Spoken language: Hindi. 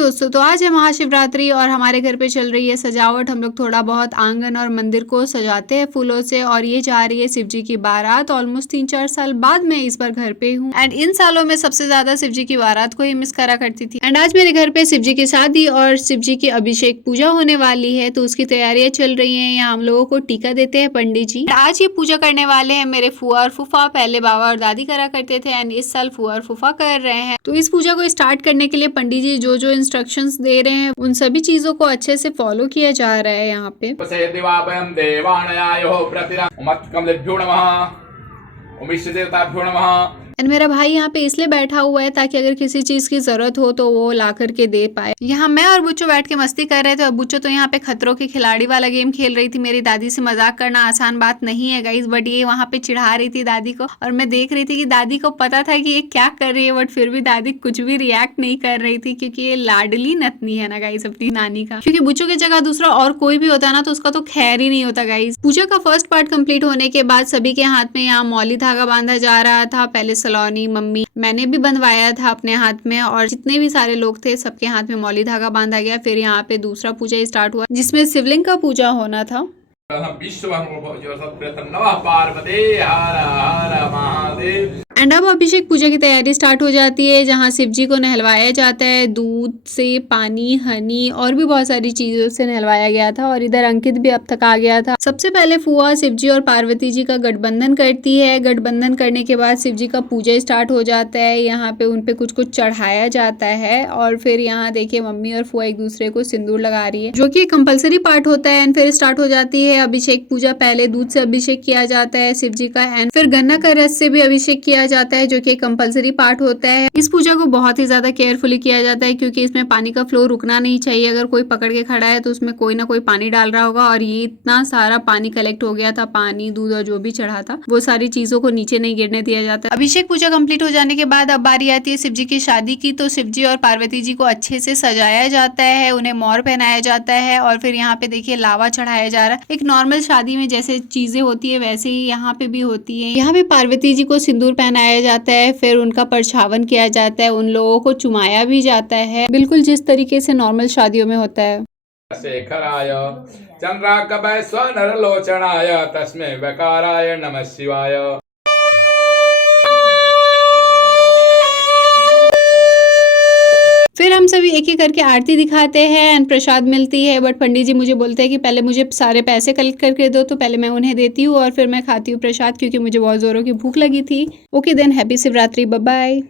दोस्तों, तो आज है महाशिवरात्रि और हमारे घर पे चल रही है सजावट। हम लोग थोड़ा बहुत आंगन और मंदिर को सजाते हैं फूलों से। और ये जा रही है शिव जी की बारात। ऑलमोस्ट 3-4 साल बाद मैं इस बार घर पे हूँ एंड इन सालों में सबसे ज्यादा शिव जी की बारात को ही मिस करा करती थी। एंड आज मेरे घर पे शिव जी की शादी और शिव जी की अभिषेक पूजा होने वाली है, तो उसकी तैयारियां चल रही है। यहाँ हम लोगों को टीका देते हैं पंडित जी। आज ये पूजा करने वाले हैं मेरे फुआ और फूफा। पहले बाबा और दादी करा करते थे एंड इस साल फुआ और फूफा कर रहे हैं। तो इस पूजा को स्टार्ट करने के लिए पंडित जी जो जो इंस्ट्रक्शंस दे रहे हैं उन सभी चीजों को अच्छे से फॉलो किया जा रहा है यहाँ पे। एंड मेरा भाई यहाँ पे इसलिए बैठा हुआ है ताकि अगर किसी चीज की जरूरत हो तो वो ला करके दे पाए। यहाँ मैं और बुच्चो बैठ के मस्ती कर रहे थे और बुच्चो तो यहाँ पे खतरों के खिलाड़ी वाला गेम खेल रही थी। मेरी दादी से मजाक करना आसान बात नहीं है गाइस, बट ये वहाँ पे चिढ़ा रही थी दादी को और मैं देख रही थी कि दादी को पता था कि ये क्या कर रही है, बट फिर भी दादी कुछ भी रिएक्ट नहीं कर रही थी क्योंकि ये लाडली नतनी है ना गाइस अपनी नानी का। क्योंकि बुच्चो की जगह दूसरा और कोई भी होता ना तो उसका तो खैर ही नहीं होता गाइस। पूजा का फर्स्ट पार्ट कंप्लीट होने के बाद सभी के हाथ में यहाँ मौली धागा बांधा जा रहा था। पहले सलोनी, मम्मी, मैंने भी बंधवाया था अपने हाथ में और जितने भी सारे लोग थे सबके हाथ में मौली धागा बांधा गया। फिर यहाँ पे दूसरा पूजा स्टार्ट हुआ जिसमें शिवलिंग का पूजा होना था। एंड अब अभिषेक पूजा की तैयारी स्टार्ट हो जाती है जहाँ शिव जी को नहलवाया जाता है दूध से, पानी, हनी और भी बहुत सारी चीजों से नहलवाया गया था। और इधर अंकित भी अब तक आ गया था। सबसे पहले फुआ शिव जी और पार्वती जी का गठबंधन करती है। गठबंधन करने के बाद शिव जी का पूजा स्टार्ट हो जाता है। यहाँ पे उनपे कुछ कुछ चढ़ाया जाता है और फिर यहाँ देखिए मम्मी और फुआ एक दूसरे को सिंदूर लगा रही है जो की कंपल्सरी पार्ट होता है। एंड फिर स्टार्ट हो जाती है अभिषेक पूजा। पहले दूध से अभिषेक किया जाता है शिव जी का एंड फिर गन्ना का रस से भी अभिषेक किया जाता है जो कि कंपलसरी पार्ट होता है। इस पूजा को बहुत ही ज्यादा केयरफुली किया जाता है क्योंकि इसमें पानी का फ्लो रुकना नहीं चाहिए। अगर कोई पकड़ के खड़ा है तो उसमें कोई ना कोई पानी डाल रहा होगा और ये इतना सारा पानी कलेक्ट हो गया था। पानी, दूध और जो भी चढ़ा था वो सारी चीजों को नीचे नहीं गिरने दिया जाता। अभिषेक पूजा कंप्लीट हो जाने के बाद अब बारी आती है शिव जी की शादी की। तो शिव जी और पार्वती जी को अच्छे से सजाया जाता है, उन्हें मोर पहनाया जाता है और फिर यहाँ पे देखिए लावा चढ़ाया जा रहा है। एक नॉर्मल शादी में जैसे चीजें होती है वैसे ही यहाँ पे भी होती है। यहाँ पे पार्वती जी को सिंदूर पहनाया जाता है, फिर उनका परछावन किया जाता है, उन लोगों को चुमाया भी जाता है, बिल्कुल जिस तरीके से नॉर्मल शादियों में होता है। शेखराय चंद्राकवै स्वनरलोचनाय तस्मै वकाराय नमः शिवाय। फिर हम सभी एक एक करके आरती दिखाते हैं एंड प्रसाद मिलती है। बट पंडित जी मुझे बोलते हैं कि पहले मुझे सारे पैसे कलेक्ट करके दो, तो पहले मैं उन्हें देती हूँ और फिर मैं खाती हूँ प्रसाद क्योंकि मुझे बहुत जोरों की भूख लगी थी। Okay then, happy Shivratri, bye bye.